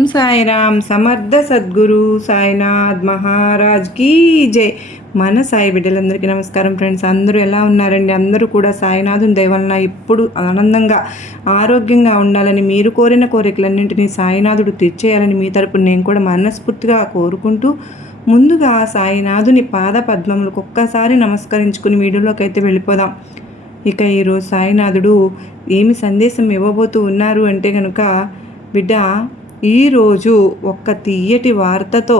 ఓం సాయిరామ్. సమర్థ సద్గురు సాయినాథ్ మహారాజ్ కీ జై. మన సాయి బిడ్డలందరికీ నమస్కారం ఫ్రెండ్స్. అందరూ ఎలా ఉన్నారండి? అందరూ కూడా సాయినాథుని దయ వలన ఎప్పుడు ఆనందంగా ఆరోగ్యంగా ఉండాలని, మీరు కోరిన కోరికలన్నింటినీ సాయినాథుడు తీర్చేయాలని మీ తరపున నేను కూడా మనస్ఫూర్తిగా కోరుకుంటూ, ముందుగా సాయినాథుని పాద పద్మములకు ఒక్కసారి నమస్కరించుకుని వీడియోలోకి అయితే వెళ్ళిపోదాం. ఇక ఈరోజు సాయినాథుడు ఏమి సందేశం ఇవ్వబోతూ ఉన్నారు అంటే కనుక, బిడ్డ, ఈరోజు ఒక్క తీయటి వార్తతో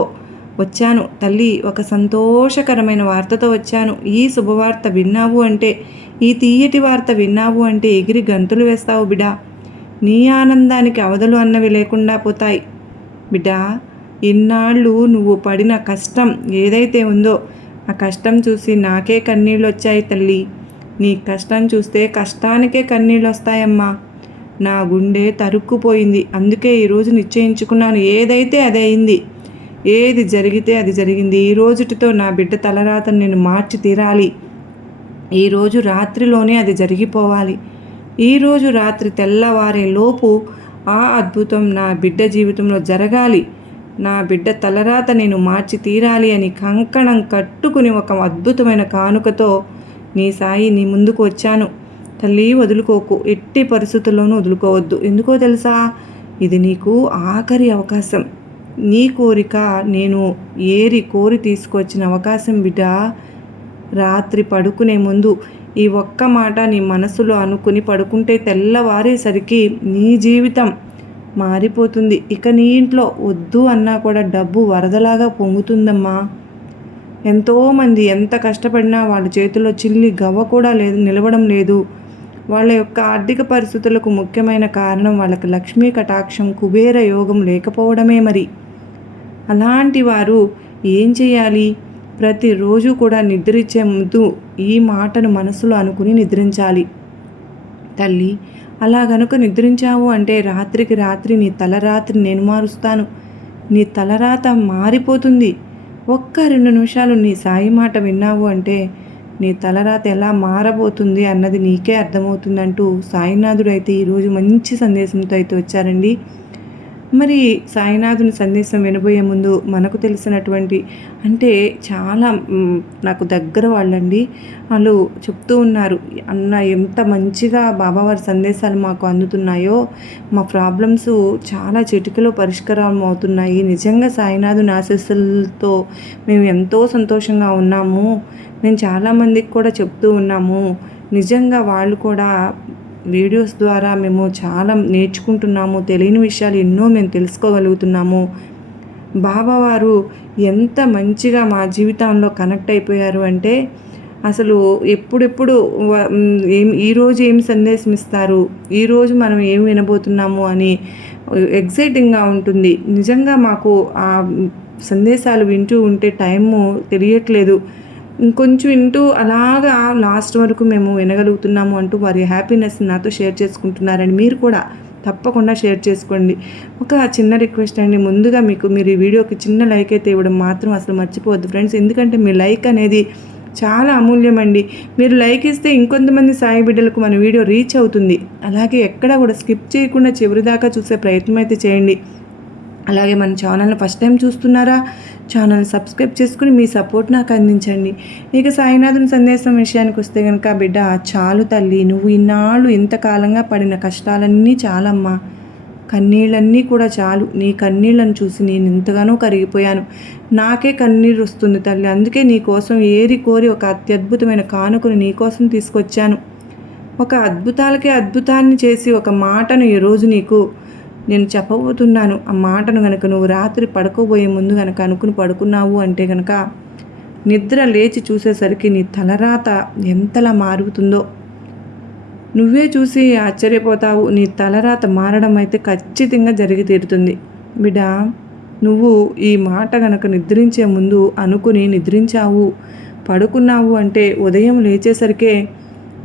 వచ్చాను తల్లి, ఒక సంతోషకరమైన వార్తతో వచ్చాను. ఈ శుభవార్త విన్నావు అంటే, ఈ తీయటి వార్త విన్నావు అంటే ఎగిరి గంతులు వేస్తావు బిడ్డ. నీ ఆనందానికి అవధులు అన్నవి లేకుండా పోతాయి బిడ్డ. ఇన్నాళ్ళు నువ్వు పడిన కష్టం ఏదైతే ఉందో, ఆ కష్టం చూసి నాకే కన్నీళ్ళు వచ్చాయి తల్లి. నీ కష్టం చూస్తే కష్టానికే కన్నీళ్ళు వస్తాయమ్మా. నా గుండె తరుక్కుపోయింది. అందుకే ఈరోజు నిశ్చయించుకున్నాను, ఏదైతే అదే అయింది, ఏది జరిగితే అది జరిగింది. ఈ రోజుటితో నా బిడ్డ తలరాతను నేను మార్చి తీరాలి. ఈరోజు రాత్రిలోనే అది జరిగిపోవాలి. ఈరోజు రాత్రి తెల్లవారే లోపు ఆ అద్భుతం నా బిడ్డ జీవితంలో జరగాలి. నా బిడ్డ తలరాత నేను మార్చి తీరాలి అని కంకణం కట్టుకుని ఒక అద్భుతమైన కానుకతో నీ సాయి నీ ముందుకు వచ్చాను తల్లి. వదులుకోకు, ఎట్టి పరిస్థితుల్లోనూ వదులుకోవద్దు. ఎందుకో తెలుసా, ఇది నీకు ఆఖరి అవకాశం. నీ కోరిక నేను కోరి తీసుకొచ్చిన అవకాశం బిడ్డ. రాత్రి పడుకునే ముందు ఈ ఒక్క మాట నీ మనసులో అనుకుని పడుకుంటే తెల్లవారేసరికి నీ జీవితం మారిపోతుంది. ఇక నీ ఇంట్లో వద్దు అన్నా కూడా డబ్బు వరదలాగా పొంగుతుందమ్మా. ఎంతోమంది ఎంత కష్టపడినా వాళ్ళ చేతిలో చిల్లి గవ్వ కూడా నిలవడం లేదు. వాళ్ళ యొక్క ఆర్థిక పరిస్థితులకు ముఖ్యమైన కారణం వాళ్ళకి లక్ష్మీ కటాక్షం, కుబేర యోగం లేకపోవడమే. మరి అలాంటి వారు ఏం చేయాలి? ప్రతిరోజు కూడా నిద్రించే ముందు ఈ మాటను మనసులో అనుకుని నిద్రించాలి తల్లి. అలా గనుక నిద్రించావు అంటే రాత్రికి రాత్రి నీ తలరాత్రి నేను మారుస్తాను. నీ తలరాత మారిపోతుంది. ఒక్క 2 నిమిషాలు నీ సాయి మాట విన్నావు అంటే నీ తలరాత ఎలా మారబోతుంది అన్నది నీకే అర్థమవుతుందంటూ సాయినాథుడు అయితే ఈరోజు మంచి సందేశంతో అయితే వచ్చారండి. మరి సాయినాథుని సందేశం వినబోయే ముందు మనకు తెలిసినటువంటి, అంటే చాలా నాకు దగ్గర వాళ్ళండి, వాళ్ళు చెప్తూ ఉన్నారు, అన్న ఎంత మంచిగా బాబావారి సందేశాలు మాకు అందుతున్నాయో, మా ప్రాబ్లమ్స్ చాలా చిటికలో పరిష్కారం అవుతున్నాయి. నిజంగా సాయినాథుని ఆశీస్సులతో మేము ఎంతో సంతోషంగా ఉన్నాము. నేను చాలామందికి కూడా చెప్తూ ఉన్నాము. నిజంగా వాళ్ళు కూడా వీడియోస్ ద్వారా మేము చాలా నేర్చుకుంటున్నాము. తెలియని విషయాలు ఎన్నో మేము తెలుసుకోగలుగుతున్నాము. బాబావారు ఎంత మంచిగా మా జీవితంలో కనెక్ట్ అయిపోయారు అంటే, అసలు ఎప్పుడెప్పుడు ఈరోజు ఏం సందేశం ఇస్తారు, ఈరోజు మనం ఏం వినబోతున్నాము అని ఎగ్జైటింగ్గా ఉంటుంది. నిజంగా మాకు ఆ సందేశాలు వింటూ ఉంటే టైము తెలియట్లేదు. ఇంకొంచెం వింటూ అలాగా లాస్ట్ వరకు మేము వినగలుగుతున్నాము అంటూ వారి హ్యాపీనెస్ నాతో షేర్ చేసుకుంటున్నారని మీరు కూడా తప్పకుండా షేర్ చేసుకోండి. ఒక చిన్న రిక్వెస్ట్ అండి, ముందుగా మీరు ఈ వీడియోకి చిన్న లైక్ అయితే ఇవ్వడం మాత్రం అసలు మర్చిపోవద్దు ఫ్రెండ్స్. ఎందుకంటే మీ లైక్ అనేది చాలా అమూల్యమండి. మీరు లైక్ ఇస్తే ఇంకొంతమంది సాయి బిడ్డలకు మన వీడియో రీచ్ అవుతుంది. అలాగే ఎక్కడా కూడా స్కిప్ చేయకుండా చివరి దాకా చూసే ప్రయత్నం అయితే చేయండి. అలాగే మన ఛానల్ని ఫస్ట్ టైం చూస్తున్నారా? ఛానల్ సబ్స్క్రైబ్ చేసుకుని మీ సపోర్ట్ నాకు అందించండి. ఇక సాయినాథుని సందేశం విషయానికి వస్తే కనుక, బిడ్డ చాలు తల్లి, నువ్వు ఇన్నాళ్ళు ఇంతకాలంగా పడిన కష్టాలన్నీ చాలమ్మా. కన్నీళ్ళన్నీ కూడా చాలు. నీ కన్నీళ్ళను చూసి నేను ఇంతగానో కరిగిపోయాను. నాకే కన్నీరు వస్తుంది తల్లి. అందుకే నీ కోసం కోరి ఒక అత్యద్భుతమైన కానుకను నీ కోసం తీసుకొచ్చాను. ఒక అద్భుతాలకే అద్భుతాన్ని చేసి ఒక మాటను ఈరోజు నీకు నేను చెప్పబోతున్నాను. ఆ మాటను కనుక నువ్వు రాత్రి పడుకోబోయే ముందు కనుక అనుకుని పడుకున్నావు అంటే కనుక, నిద్ర లేచి చూసేసరికి నీ తలరాత ఎంతలా మారుతుందో నువ్వే చూసి ఆశ్చర్యపోతావు. నీ తలరాత మారడం అయితే ఖచ్చితంగా జరిగి తీరుతుంది బిడ్డ. నువ్వు ఈ మాట కనుక నిద్రించే ముందు అనుకుని నిద్రించావు, పడుకున్నావు అంటే ఉదయం లేచేసరికే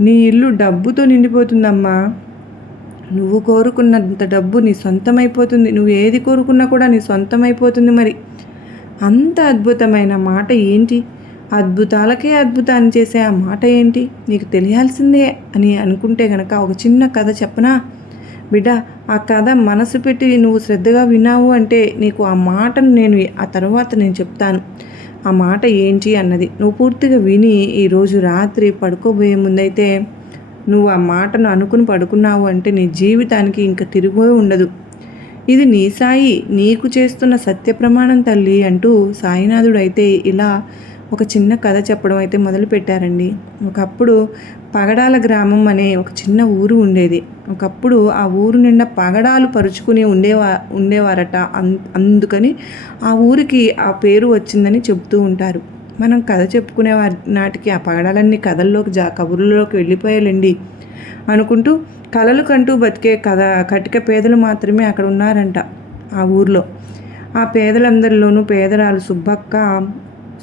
నీ ఇల్లు డబ్బుతో నిండిపోతుందమ్మా. నువ్వు కోరుకున్నంత డబ్బు నీ సొంతమైపోతుంది. నువ్వు ఏది కోరుకున్నా కూడా నీ సొంతమైపోతుంది. మరి అంత అద్భుతమైన మాట ఏంటి? అద్భుతాలకే అద్భుతాన్ని చేసే ఆ మాట ఏంటి? నీకు తెలియాల్సిందే అని అనుకుంటే గనక ఒక చిన్న కథ చెప్పనా? బిడ్డ, ఆ కథ మనసు పెట్టి నువ్వు శ్రద్ధగా విన్నావు అంటే నీకు ఆ మాటను నేను ఆ తర్వాత నేను చెప్తాను. ఆ మాట ఏంటి అన్నది నువ్వు పూర్తిగా విని ఈరోజు రాత్రి పడుకోబోయే ముందైతే నువ్వు ఆ మాటను అనుకుని పడుకున్నావు అంటే నీ జీవితానికి ఇంక తిరిగే ఉండదు. ఇది నీ సాయి నీకు చేస్తున్న సత్య ప్రమాణం తల్లి అంటూ సాయినాథుడు అయితే ఇలా ఒక చిన్న కథ చెప్పడం అయితే మొదలుపెట్టారండి. ఒకప్పుడు పగడాల గ్రామం అనే ఒక చిన్న ఊరు ఉండేది. ఒకప్పుడు ఆ ఊరు నిండా పగడాలు పరుచుకుని ఉండేవారట. అందుకని ఆ ఊరికి ఆ పేరు వచ్చిందని చెబుతూ ఉంటారు. మనం కథ చెప్పుకునే నాటికి ఆ పగడాలన్నీ కథల్లోకి కబుర్లలోకి వెళ్ళిపోయాలండి అనుకుంటూ కలలు కంటూ బతికే కటిక పేదలు మాత్రమే అక్కడ ఉన్నారంట ఆ ఊర్లో. ఆ పేదలందరిలోనూ పేదరాలు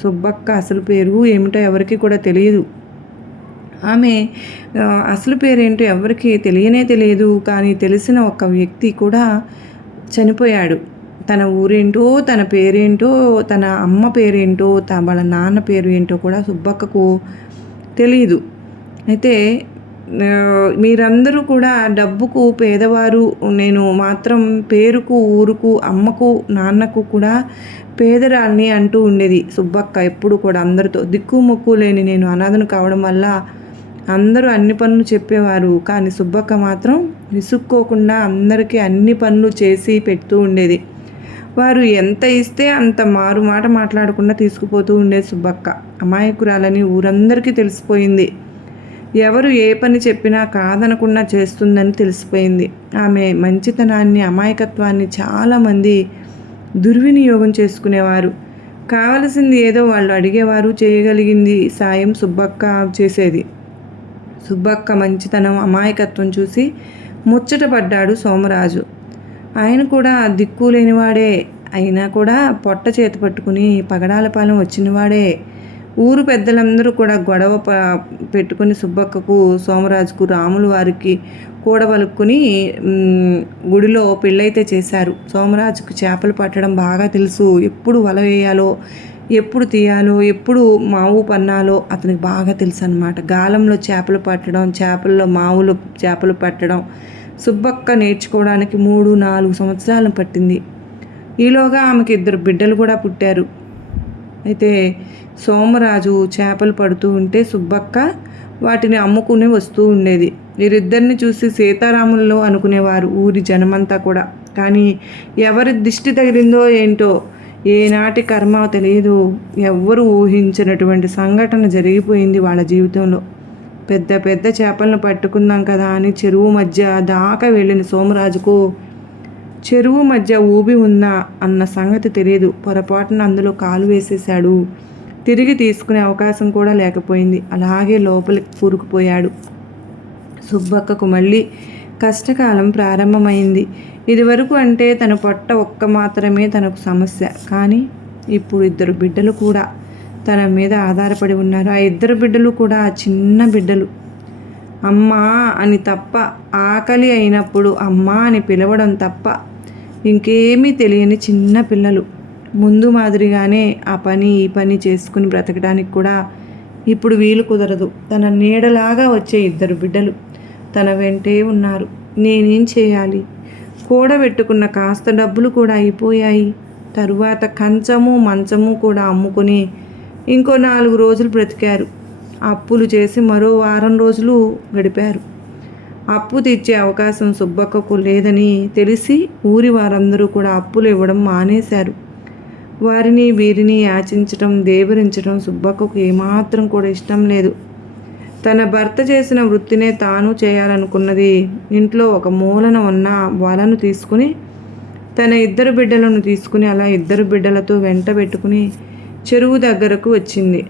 సుబ్బక్క అసలు పేరు ఏమిటో ఎవరికి కూడా తెలియదు. ఆమె అసలు పేరేంటో ఎవరికి తెలియదు. కానీ తెలిసిన ఒక వ్యక్తి కూడా చనిపోయాడు. తన ఊరేంటో, తన పేరేంటో, తన అమ్మ పేరేంటో, వాళ్ళ నాన్న పేరు ఏంటో కూడా సుబ్బక్కకు తెలియదు. అయితే మీరందరూ కూడా డబ్బుకు పేదవారు, నేను మాత్రం పేరుకు, ఊరుకు, అమ్మకు, నాన్నకు కూడా పేదరాల్ని అంటూ ఉండేది సుబ్బక్క. ఎప్పుడు కూడా అందరితో దిక్కుముక్కు లేని నేను అనాథను కావడం వల్ల అందరూ అన్ని పనులు చెప్పేవారు. కానీ సుబ్బక్క మాత్రం విసుక్కోకుండా అందరికీ అన్ని పనులు చేసి పెడుతూ ఉండేది. వారు ఎంత ఇస్తే అంత మాట మాట్లాడకుండా తీసుకుపోతూ ఉండేది సుబ్బక్క. అమాయకురాలని ఊరందరికీ తెలిసిపోయింది. ఎవరు ఏ పని చెప్పినా కాదనకుండా చేస్తుందని తెలిసిపోయింది. ఆమె మంచితనాన్ని, అమాయకత్వాన్ని చాలామంది దుర్వినియోగం చేసుకునేవారు. కావలసింది ఏదో వాళ్ళు అడిగేవారు. చేయగలిగింది సాయం సుబ్బక్క చేసేది. సుబ్బక్క మంచితనం, అమాయకత్వం చూసి ముచ్చటపడ్డాడు సోమరాజు. ఆయన కూడా దిక్కు లేనివాడే, అయినా కూడా పొట్ట చేతి పట్టుకుని పగడాలపాలెం వచ్చినవాడే. ఊరు పెద్దలందరూ కూడా గొడవ పెట్టుకుని సుబ్బక్కకు, సోమరాజుకు, రాములు వారికి కూడబలుక్కుని గుడిలో పెళ్ళైతే చేశారు. సోమరాజుకు చేపలు పట్టడం బాగా తెలుసు. ఎప్పుడు వల వేయాలో, ఎప్పుడు తీయాలో, ఎప్పుడు మావు పన్నాలో అతనికి బాగా తెలుసు అన్నమాట. గాలంలో చేపలు పట్టడం, చేపల్లో మావులు చేపలు పట్టడం సుబ్బక్క నేర్చుకోవడానికి 3-4 సంవత్సరాలు పట్టింది. ఈలోగా ఆమెకి 2 బిడ్డలు కూడా పుట్టారు. అయితే సోమరాజు చేపలు పడుతూ ఉంటే సుబ్బక్క వాటిని అమ్ముకుని వస్తూ ఉండేది. వీరిద్దరిని చూసి సీతారాముల్లో అనుకునేవారు ఊరి జనమంతా కూడా. కానీ ఎవరి దిష్టి తగిలిందో ఏంటో, ఏనాటి కర్మ తెలియదు. ఎవ్వరూ ఊహించినటువంటి సంఘటన జరిగిపోయింది వాళ్ళ జీవితంలో. పెద్ద పెద్ద చేపలను పట్టుకుందాం కదా అని చెరువు మధ్య దాకా వెళ్ళిన సోమరాజుకు చెరువు మధ్య ఊబి ఉందా అన్న సంగతి తెలియదు. పొరపాటున అందులో కాలు వేసేశాడు. తిరిగి తీసుకునే అవకాశం కూడా లేకపోయింది. అలాగే లోపలికి కూరుకుపోయాడు. సుబ్బక్కకు మళ్ళీ కష్టకాలం ప్రారంభమైంది. ఇదివరకు అంటే తన పొట్ట ఒక్క మాత్రమే తనకు సమస్య. కానీ ఇప్పుడు 2 బిడ్డలు కూడా తన మీద ఆధారపడి ఉన్నారు. ఆ 2 బిడ్డలు కూడా చిన్న బిడ్డలు. అమ్మా అని తప్ప, ఆకలి అయినప్పుడు అమ్మా అని పిలవడం తప్ప ఇంకేమీ తెలియని చిన్న పిల్లలు. ముందు మాదిరిగానే ఆ పని ఈ పని చేసుకుని బ్రతకడానికి కూడా ఇప్పుడు వీలు కుదరదు. తన నీడలాగా వచ్చే 2 బిడ్డలు తన వెంటే ఉన్నారు. నేనేం చేయాలి? కూడబెట్టుకున్న కాస్త డబ్బులు కూడా అయిపోయాయి. తరువాత కంచము మంచము కూడా అమ్ముకొని ఇంకో 4 రోజులు బ్రతికారు. అప్పులు చేసి మరో వారం రోజులు గడిపారు. అప్పు తీర్చే అవకాశం సుబ్బక్కకు లేదని తెలిసి ఊరి వారందరూ కూడా అప్పులు ఇవ్వడం మానేశారు. వారిని వీరిని యాచించడం, దేవరించడం సుబ్బక్కకు ఏమాత్రం కూడా ఇష్టం లేదు. తన భర్త చేసిన వృత్తినే తాను చేయాలనుకున్నది. ఇంట్లో ఒక మూలన ఉన్న వలను తీసుకుని తన 2 బిడ్డలను తీసుకుని అలా 2 బిడ్డలతో వెంట పెట్టుకుని చెరువు దగ్గరకు వచ్చింది.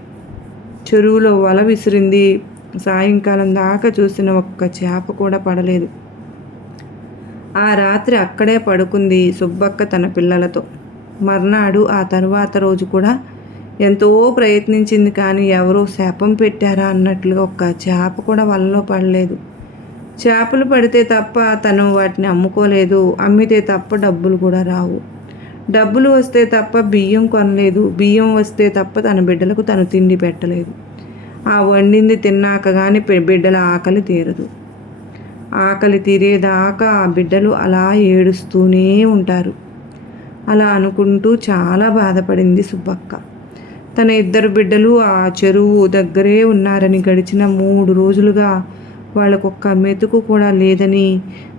చెరువులో వల విసిరింది. సాయంకాలం దాకా చూసిన ఒక్క చేప కూడా పడలేదు. ఆ రాత్రి అక్కడే పడుకుంది సుబ్బక్క తన పిల్లలతో. మర్నాడు ఆ తరువాత రోజు కూడా ఎంతో ప్రయత్నించింది. కానీ ఎవరో శాపం పెట్టారా అన్నట్లుగా ఒక్క చేప కూడా వలలో పడలేదు. చేపలు పడితే తప్ప తను వాటిని అమ్ముకోలేదు. అమ్మితే తప్ప డబ్బులు కూడా రావు. డబ్బులు వస్తే తప్ప బియ్యం కొనలేదు. బియ్యం వస్తే తప్ప తన బిడ్డలకు తను తిండి పెట్టలేదు. ఆ వండింది తిన్నాక కానీ బిడ్డల ఆకలి తీరదు. ఆకలి తీరేదాకా ఆ బిడ్డలు అలా ఏడుస్తూనే ఉంటారు. అలా అనుకుంటూ చాలా బాధపడింది సుబ్బక్క. తన 2 బిడ్డలు ఆ చెరువు దగ్గరే ఉన్నారని, గడిచిన 3 రోజులుగా వాళ్ళకొక్క మెతుకు కూడా లేదని,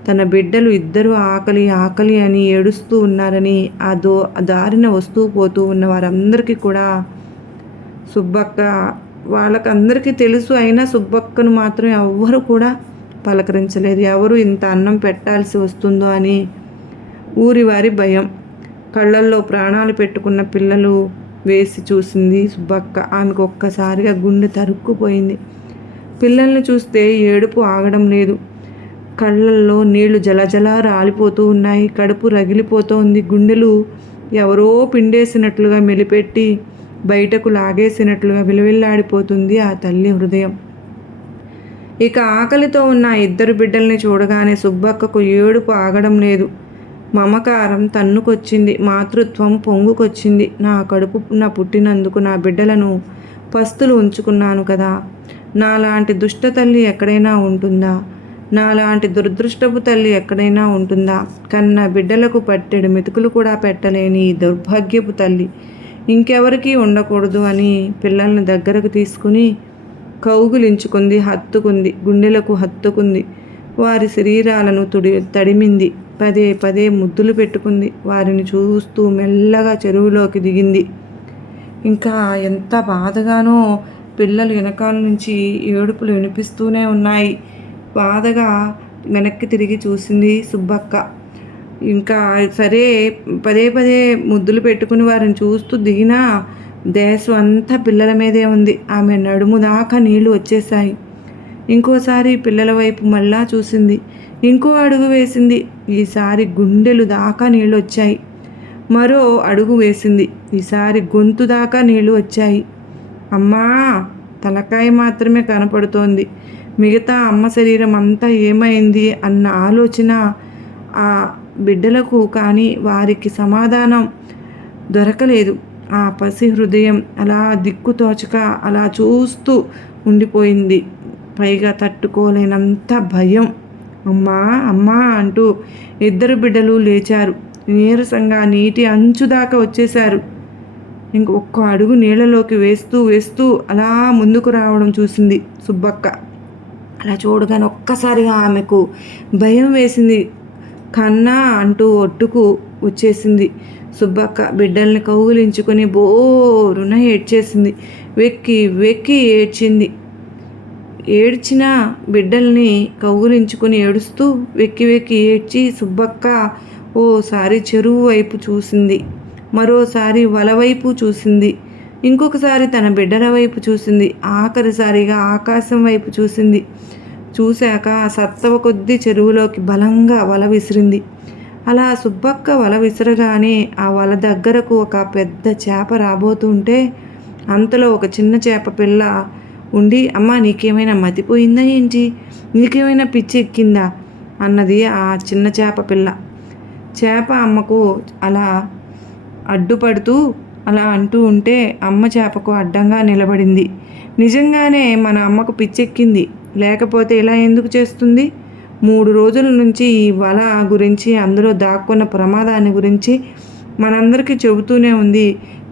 తన బిడ్డలు 2 ఆకలి ఆకలి అని ఏడుస్తూ ఉన్నారని ఆ దారిన వస్తూ పోతూ ఉన్న వారందరికీ కూడా సుబ్బక్క వాళ్ళకందరికీ తెలుసు. అయినా సుబ్బక్కను మాత్రం ఎవ్వరు కూడా పలకరించలేదు. ఎవరు ఇంత అన్నం పెట్టాల్సి వస్తుందో అని ఊరి వారి భయం. కళ్ళల్లో ప్రాణాలు పెట్టుకున్న పిల్లలు వేసి చూసింది సుబ్బక్క. ఆమెకు ఒక్కసారిగా గుండె తరుక్కుపోయింది. పిల్లల్ని చూస్తే ఏడుపు ఆగడం లేదు. కళ్ళల్లో నీళ్లు జలజల రాలిపోతూ ఉన్నాయి. కడుపు రగిలిపోతోంది. గుండెలు ఎవరో పిండేసినట్లుగా మెలిపెట్టి బయటకు లాగేసినట్లుగా విలవిల్లాడిపోతుంది ఆ తల్లి హృదయం. ఇక ఆకలితో ఉన్న 2 బిడ్డల్ని చూడగానే సుబ్బక్కకు ఏడుపు ఆగడం లేదు. మమకారం తన్నుకొచ్చింది. మాతృత్వం పొంగుకొచ్చింది. నా కడుపున పుట్టినందుకు నా బిడ్డలను పస్తులు ఉంచుకున్నాను కదా. నాలాంటి దుష్ట తల్లి ఎక్కడైనా ఉంటుందా? నాలాంటి దురదృష్టపు తల్లి ఎక్కడైనా ఉంటుందా? కన్న బిడ్డలకు పట్టెడు మెతుకులు కూడా పెట్టలేని ఈ దౌర్భాగ్యపు తల్లి ఇంకెవరికీ ఉండకూడదు అని పిల్లల్ని దగ్గరకు తీసుకుని కౌగులించుకుంది, హత్తుకుంది, గుండెలకు హత్తుకుంది. వారి శరీరాలను తడిమింది. పదే పదే ముద్దులు పెట్టుకుంది. వారిని చూస్తూ మెల్లగా చెరువులోకి దిగింది. ఇంకా ఎంత బాధగానో పిల్లలు వెనకాల నుంచి ఏడుపులు వినిపిస్తూనే ఉన్నాయి. బాధగా వెనక్కి తిరిగి చూసింది సుబ్బక్క. ఇంకా సరే పదే పదే ముద్దులు పెట్టుకుని వారిని చూస్తూ దిగినా దేశం అంతా పిల్లల మీదే ఉంది. ఆమె నడుము దాకా నీళ్లు వచ్చేసాయి. ఇంకోసారి పిల్లల వైపు మళ్ళా చూసింది. ఇంకో అడుగు వేసింది. ఈసారి గుండెలు దాకా నీళ్ళు వచ్చాయి. మరో అడుగు వేసింది. ఈసారి గొంతు దాకా నీళ్లు వచ్చాయి. అమ్మా తలకాయ మాత్రమే కనపడుతోంది. మిగతా అమ్మ శరీరం అంతా ఏమైంది అన్న ఆలోచన ఆ బిడ్డలకు కానీ వారికి సమాధానం దొరకలేదు. ఆ పసి హృదయం అలా దిక్కుతోచక అలా చూస్తూ ఉండిపోయింది. పైగా తట్టుకోలేనంత భయం. అమ్మా అమ్మా అంటూ 2 బిడ్డలు లేచారు. నీరసంగా నీటి అంచు దాకా వచ్చేశారు. ఇంకొక అడుగు నీళ్ళలోకి వేస్తూ వేస్తూ అలా ముందుకు రావడం చూసింది సుబ్బక్క. అలా చూడగానే ఒక్కసారిగా ఆమెకు భయం వేసింది. కన్నా అంటూ ఒడ్డుకు వచ్చేసింది. సుబ్బక్క బిడ్డల్ని కౌగులించుకొని బోరున ఏడ్చేసింది. వెక్కి వెక్కి ఏడ్చింది. ఏడ్చిన బిడ్డల్ని కౌగులించుకొని ఏడుస్తూ వెక్కి వెక్కి ఏడ్చి సుబ్బక్క ఓసారి చెరువు వైపు చూసింది, మరోసారి వల వైపు చూసింది, ఇంకొకసారి తన బిడ్డల వైపు చూసింది, ఆఖరిసారిగా ఆకాశం వైపు చూసింది. చూశాక సత్తవ కొద్దీ చెరువులోకి బలంగా వల విసిరింది. అలా సుబ్బక్క వల విసరగానే ఆ వల దగ్గరకు ఒక పెద్ద చేప రాబోతుంటే అంతలో ఒక చిన్న చేప పిల్ల ఉండి, అమ్మ నీకేమైనా మతిపోయిందా ఏంటి, నీకేమైనా పిచ్చి ఎక్కిందా అన్నది ఆ చిన్న చేప పిల్ల. చేప అమ్మకు అలా అడ్డుపడుతూ అలా అంటూ ఉంటే అమ్మ చేపకు అడ్డంగా నిలబడింది. నిజంగానే మన అమ్మకు పిచ్చెక్కింది, లేకపోతే ఇలా ఎందుకు చేస్తుంది? 3 రోజుల నుంచి ఈ వల గురించి, అందులో దాక్కున్న ప్రమాదాన్ని గురించి మనందరికీ చెబుతూనే ఉంది.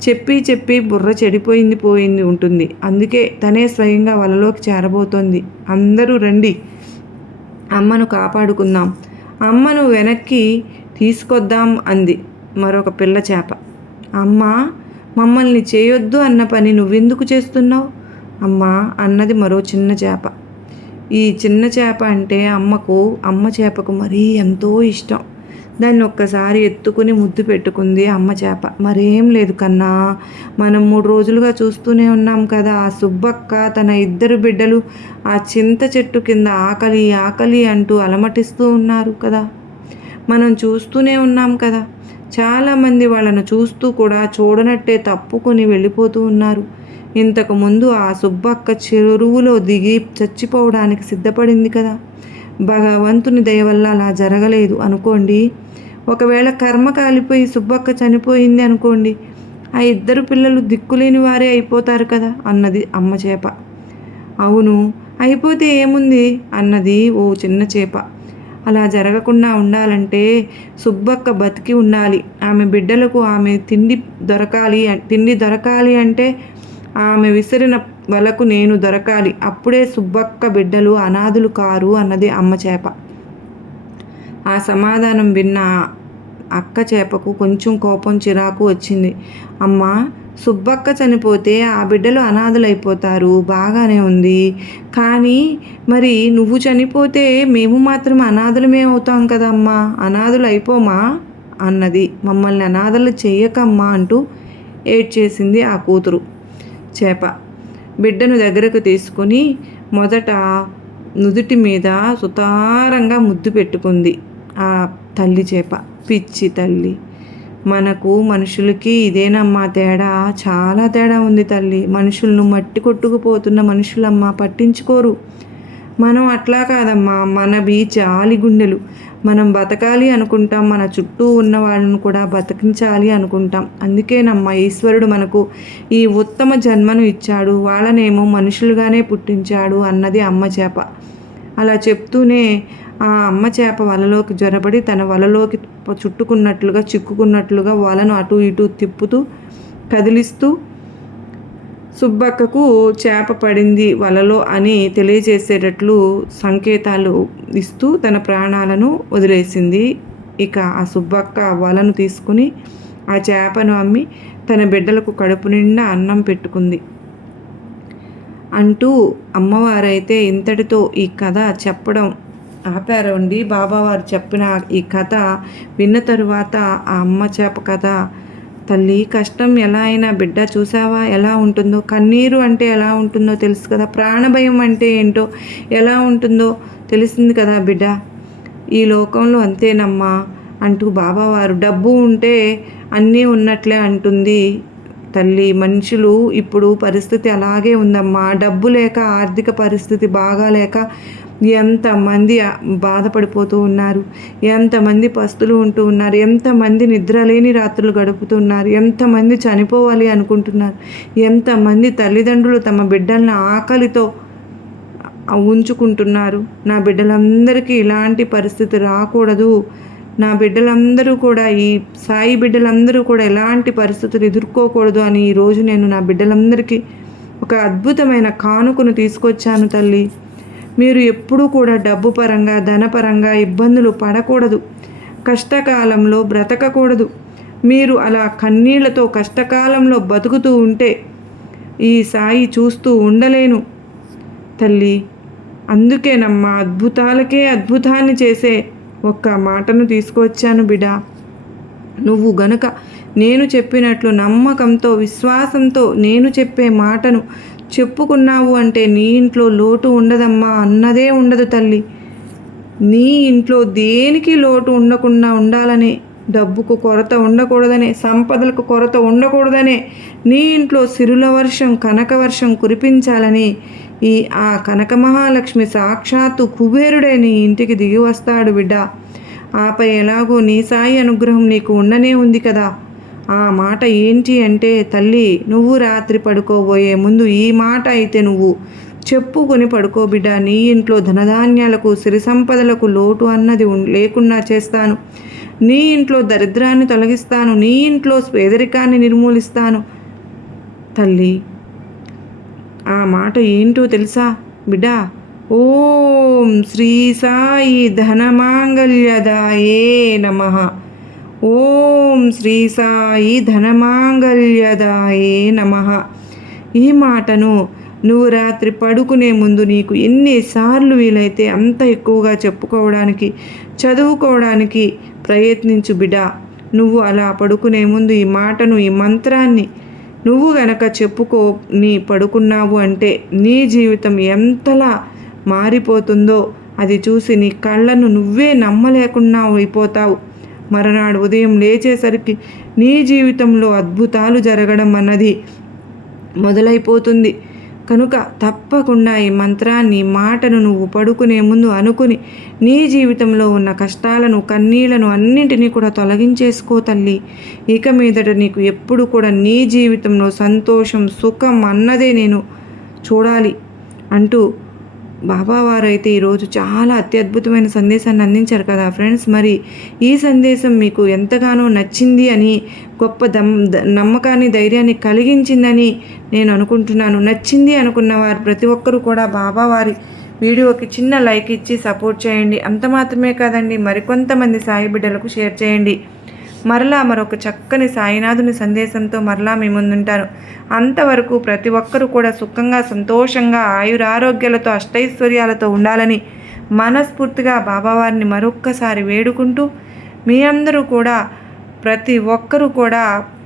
చెప్పి చెప్పి బుర్ర చెడిపోయింది ఉంటుంది. అందుకే తనే స్వయంగా వలలోకి చేరబోతోంది. అందరూ రండి, అమ్మను కాపాడుకుందాం, అమ్మను వెనక్కి తీసుకొద్దాం అంది మరొక పిల్ల చేప. అమ్మా, మమ్మల్ని చేయొద్దు అన్న పని నువ్వెందుకు చేస్తున్నావు అమ్మా అన్నది మరో చిన్న చేప. ఈ చిన్న చేప అంటే అమ్మ చేపకు మరీ ఎంతో ఇష్టం. దాన్ని ఒక్కసారి ఎత్తుకుని ముద్దు పెట్టుకుంది అమ్మ చేప. మరేం లేదు కన్నా, మనం 3 రోజులుగా చూస్తూనే ఉన్నాం కదా, ఆ సుబ్బక్క తన 2 బిడ్డలు ఆ చింత చెట్టు కింద ఆకలి ఆకలి అంటూ అలమటిస్తూ ఉన్నారు కదా, మనం చూస్తూనే ఉన్నాం కదా. చాలామంది వాళ్ళను చూస్తూ కూడా చూడనట్టే తప్పుకొని వెళ్ళిపోతూ ఉన్నారు. ఇంతకుముందు ఆ సుబ్బక్క చెరువులో దిగి చచ్చిపోవడానికి సిద్ధపడింది కదా. భగవంతుని దయ వల్ల అలా జరగలేదు అనుకోండి. ఒకవేళ కర్మ కాలిపోయి సుబ్బక్క చనిపోయింది అనుకోండి, ఆ 2 పిల్లలు దిక్కులేని వారే అయిపోతారు కదా అన్నది అమ్మ చేప. అవును, అయిపోతే ఏముంది అన్నది ఓ చిన్న చేప. అలా జరగకుండా ఉండాలంటే సుబ్బక్క బతికి ఉండాలి. ఆమె బిడ్డలకు ఆమె తిండి దొరకాలి అంటే ఆమె విసిరిన వలకు నేను దొరకాలి. అప్పుడే సుబ్బక్క బిడ్డలు అనాథులు కారు అన్నది అమ్మ చేప. ఆ సమాధానం విన్న అక్క చేపకు కొంచెం కోపం చిరాకు వచ్చింది. అమ్మా, సుబ్బక్క చనిపోతే ఆ బిడ్డలు అనాథలైపోతారు, బాగానే ఉంది. కానీ మరి నువ్వు చనిపోతే మేము మాత్రం అనాథలమే అవుతాం కదమ్మా, అనాథలు అయిపోమా అన్నది. మమ్మల్ని అనాథలు చెయ్యకమ్మా అంటూ ఏడ్చేసింది ఆ కూతురు చేప. బిడ్డను దగ్గరకు తీసుకుని మొదట నుదుటి మీద సుతారంగా ముద్దు పెట్టుకుంది ఆ తల్లి చేప. పిచ్చి తల్లి, మనకు మనుషులకి ఇదేనమ్మా తేడా, చాలా తేడా ఉంది తల్లి. మనుషులను మట్టి కొట్టుకుపోతున్న మనుషులమ్మా, పట్టించుకోరు. మనం అట్లా కాదమ్మా, మనవి జాలి గుండెలు. మనం బతకాలి అనుకుంటాం, మన చుట్టూ ఉన్న వాళ్ళను కూడా బతికించాలి అనుకుంటాం. అందుకేనమ్మా ఈశ్వరుడు మనకు ఈ ఉత్తమ జన్మను ఇచ్చాడు, వాళ్ళనేమో మనుషులుగానే పుట్టించాడు అన్నది అమ్మ చేప. అలా చెప్తూనే ఆ అమ్మ చేప వలలోకి జొరబడి తన వలలోకి చిక్కుకున్నట్లుగా వలను అటు ఇటు తిప్పుతూ కదిలిస్తూ సుబ్బక్కకు చేప పడింది వలలో అని తెలియజేసేటట్లు సంకేతాలు ఇస్తూ తన ప్రాణాలను వదిలేసింది. ఇక ఆ సుబ్బక్క వలను తీసుకుని ఆ చేపను అమ్మి తన బిడ్డలకు కడుపు నిండా అన్నం పెట్టుకుంది అంటూ అమ్మవారైతే ఇంతటితో ఈ కథ చెప్పడం ఆపారండి. బాబావారు చెప్పిన ఈ కథ విన్న తరువాత ఆ అమ్మ చేప కథ, తల్లి కష్టం ఎలా అయినా బిడ్డ చూసావా ఎలా ఉంటుందో, కన్నీరు అంటే ఎలా ఉంటుందో తెలుసు కదా, ప్రాణభయం అంటే ఏంటో ఎలా ఉంటుందో తెలిసింది కదా బిడ్డ, ఈ లోకంలో అంతేనమ్మా అంటూ బాబావారు డబ్బు ఉంటే అన్నీ ఉన్నట్లే అంటుంది తల్లి. మనుషులు ఇప్పుడు పరిస్థితి అలాగే ఉందమ్మా. డబ్బు లేక, ఆర్థిక పరిస్థితి బాగాలేక ఎంతమంది బాధపడిపోతూ ఉన్నారు, ఎంతమంది పస్తులు ఉంటూ ఉన్నారు, ఎంతమంది నిద్రలేని రాత్రులు గడుపుతున్నారు, ఎంతమంది చనిపోవాలి అనుకుంటున్నారు, ఎంతమంది తల్లిదండ్రులు తమ బిడ్డలను ఆకలితో ఉంచుకుంటున్నారు. నా బిడ్డలందరికీ ఇలాంటి పరిస్థితి రాకూడదు, నా బిడ్డలందరూ కూడా, ఈ సాయి బిడ్డలందరూ కూడా ఎలాంటి పరిస్థితులు ఎదుర్కోకూడదు అని ఈరోజు నేను నా బిడ్డలందరికీ ఒక అద్భుతమైన కానుకను తీసుకొచ్చాను తల్లి. మీరు ఎప్పుడూ కూడా డబ్బు పరంగా, ధనపరంగా ఇబ్బందులు పడకూడదు, కష్టకాలంలో బ్రతకకూడదు. మీరు అలా కన్నీళ్లతో కష్టకాలంలో బతుకుతూ ఉంటే ఈ సాయి చూస్తూ ఉండలేను తల్లి. అందుకేనమ్మా అద్భుతాలకే అద్భుతాన్ని చేసే ఒక్క మాటను తీసుకువచ్చాను బిడ్డ. నువ్వు గనుక నేను చెప్పినట్లు నమ్మకంతో, విశ్వాసంతో నేను చెప్పే మాటను చెప్పుకున్నావు అంటే నీ ఇంట్లో లోటు ఉండదమ్మా, అన్నదే ఉండదు తల్లి. నీ ఇంట్లో దేనికి లోటు ఉండకుండా ఉండాలనే, డబ్బుకు కొరత ఉండకూడదనే, సంపదలకు కొరత ఉండకూడదనే, నీ ఇంట్లో సిరుల వర్షం, కనక వర్షం కురిపించాలని ఆ కనక మహాలక్ష్మి సాక్షాత్తు కుబేరుడే నీ ఇంటికి దిగి వస్తాడు బిడ్డ. ఆపై ఎలాగో నీ సాయి అనుగ్రహం నీకు ఉండనే ఉంది కదా. ఆ మాట ఏంటి అంటే తల్లి, నువ్వు రాత్రి పడుకోబోయే ముందు ఈ మాట అయితే నువ్వు చెప్పుకొని పడుకో బిడ్డ. నీ ఇంట్లో ధనధాన్యాలకు, సిరి సంపదలకు లోటు అన్నది లేకుండా చేస్తాను, నీ ఇంట్లో దరిద్రాన్ని తొలగిస్తాను, నీ ఇంట్లో పేదరికాన్ని నిర్మూలిస్తాను తల్లి. ఆ మాట ఏంటో తెలుసా బిడ్డ? ఓం శ్రీ సాయి ధనమాంగళ్యదాయే నమః. ఓం శ్రీ సాయి ధనమాంగళ్యదాయే నమః. ఈ మాటను నువ్వు రాత్రి పడుకునే ముందు నీకు ఎన్నిసార్లు వీలైతే అంత ఎక్కువగా చెప్పుకోవడానికి, చదువుకోవడానికి ప్రయత్నించు బిడ్డ. నువ్వు అలా పడుకునే ముందు ఈ మాటను, ఈ మంత్రాన్ని నువ్వు గనక చెప్పుకొని పడుకున్నావు అంటే నీ జీవితం ఎంతలా మారిపోతుందో అది చూసి నీ కళ్ళను నువ్వే నమ్మలేకుండా అయిపోతావు. మరునాడు ఉదయం లేచేసరికి నీ జీవితంలో అద్భుతాలు జరగడం అన్నది మొదలైపోతుంది. కనుక తప్పకుండా ఈ మంత్రాన్ని, మాటను నువ్వు పడుకునే ముందు అనుకుని నీ జీవితంలో ఉన్న కష్టాలను, కన్నీళ్లను అన్నింటినీ కూడా తొలగించేసుకో తల్లి. ఇక మీదట నీకు ఎప్పుడు కూడా నీ జీవితంలో సంతోషం, సుఖం అన్నదే నేను చూడాలి అంటూ బాబా వారైతే ఈరోజు చాలా అత్యద్భుతమైన సందేశాన్ని అందించారు కదా ఫ్రెండ్స్. మరి ఈ సందేశం మీకు ఎంతగానో నచ్చింది అని, గొప్ప నమ్మకాన్ని ధైర్యాన్ని కలిగించిందని నేను అనుకుంటున్నాను. నచ్చింది అనుకున్న వారు ప్రతి ఒక్కరూ కూడా బాబా వారి వీడియోకి చిన్న లైక్ ఇచ్చి సపోర్ట్ చేయండి. అంత మాత్రమే కాదండి, మరికొంతమంది సాయి బిడ్డలకు షేర్ చేయండి. మరలా మరొక చక్కని సాయినాథుని సందేశంతో మరలా మీ ముందుంటాను. అంతవరకు ప్రతి ఒక్కరూ కూడా సుఖంగా, సంతోషంగా, ఆయురారోగ్యాలతో, అష్టైశ్వర్యాలతో ఉండాలని మనస్ఫూర్తిగా బాబావారిని మరొక్కసారి వేడుకుంటూ, మీ అందరూ కూడా ప్రతి ఒక్కరూ కూడా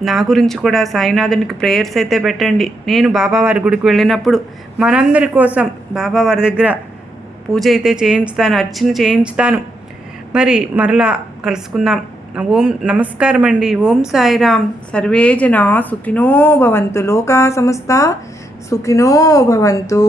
నా గురించి కూడా సాయినాథునికి ప్రేయర్స్ అయితే పెట్టండి. నేను బాబావారి గుడికి వెళ్ళినప్పుడు మనందరి కోసం బాబావారి దగ్గర పూజ అయితే చేయించుతాను, అర్చన చేయించుతాను. మరి మరలా కలుసుకుందాం. ఓం నమస్కారం అండి. ఓం సాయిరామ్. సర్వే జనా సుఖినో భవంతు. లోకా సమస్త సుఖినో భవంతు.